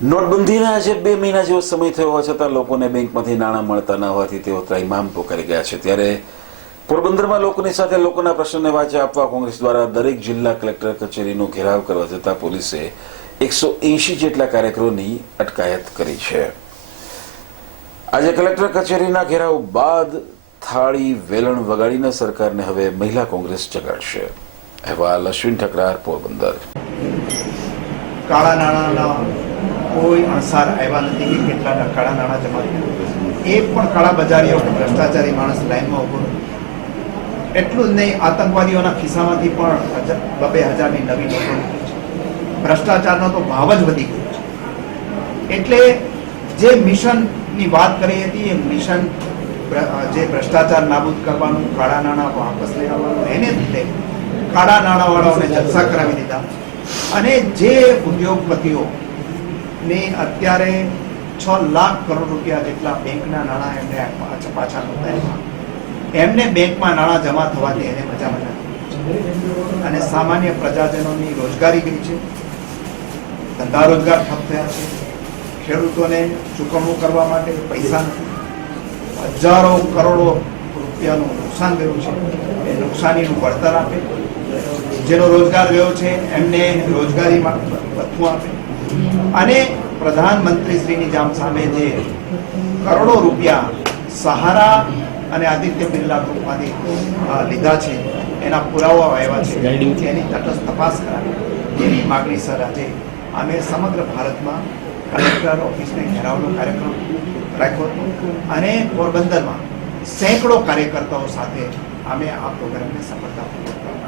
નોટબંધીના આજે 2 મહિના જેવો સમય થયો હોવા છતાં લોકોને બેંકમાંથી નાણાં મળતા ન હોવાથી તેઓ ત્રાહિમામ પોકારી ગયા છે। ત્યારે પોરબંદરમાં લોકોની સાથે લોકોના પ્રશ્નને વાચા આપવા કોંગ્રેસ દ્વારા દરેક જિલ્લા કલેક્ટર કચેરીનો ઘેરાવ કરવા જતાં પોલીસે 180 જેટલા કાર્યકરોની અટકાયત કરી છે। આજે કલેક્ટર કચેરીના ઘેરાવ બાદ થાળી વેલણ વગાડીને સરકારને હવે મહિલા કોંગ્રેસ જગાડશે। અહેવાલ અશ્વિન ઠકરાર, પોરબંદર। કાળા નાણાંના કોઈ અણસાર આવ્યા નથી કે કેટલા કાળા નાણાં જમા થયા। એક પણ કાળા બજારીઓ કે ભ્રષ્ટાચારી માણસ લાઈનમાં ઉભો નથી। એટલું જ નહીં, આતંકવાદીઓના ખિસ્સામાંથી પણ 2,000ની નવી નોટો નીકળી છે। ભ્રષ્ટાચારનો તો ભાવ જ વધી ગયો છે। એટલે જે મિશનની વાત કરી હતી, એ મિશન જે ભ્રષ્ટાચાર નાબૂદ કરવાનું, કાળા નાણાં વાપસ લઈ આવવાનું, એને લીધે કાળા નાણાંવાળાઓને જલસા કરાવી દીધા। અને જે ઉદ્યોગપતિઓ ને અત્યારે 6 લાખ કરોડ રૂપિયા જેટલા બેંકના નાણાં એમને પાછા નોંધાયેલા, એમને બેંકમાં નાણાં જમા થવાથી એને મજા નથી અને સામાન્ય પ્રજાજનોની રોજગારી ગઈ છે, ધંધા રોજગાર ઠપ થયા છે, ખેડૂતોને ચૂકવણું કરવા માટે પૈસા નથી, હજારો કરોડો રૂપિયાનું નુકસાન ગયું છે, એ નુકસાનીનું વળતર આપે, જેનો રોજગાર ગયો છે એમને રોજગારી ભથ્થું આપે, અને પ્રધાનમંત્રી શ્રીની સામે જે કરોડો રૂપિયા સહારા અને આદિત્ય બિરલા ગ્રુપમાંથી લીધા છે એના પુરાવા આવ્યા છે, એની તટસ્થ તપાસ કરાવી એવી માગણી સર આજે અમે સમગ્ર ભારતમાં કલેક્ટર ઓફિસને ઘેરાવનો કાર્યક્રમ રાખ્યો હતો અને પોરબંદરમાં સેંકડો કાર્યકર્તાઓ સાથે અમે આ પ્રોગ્રામને સફળતાપૂર્વક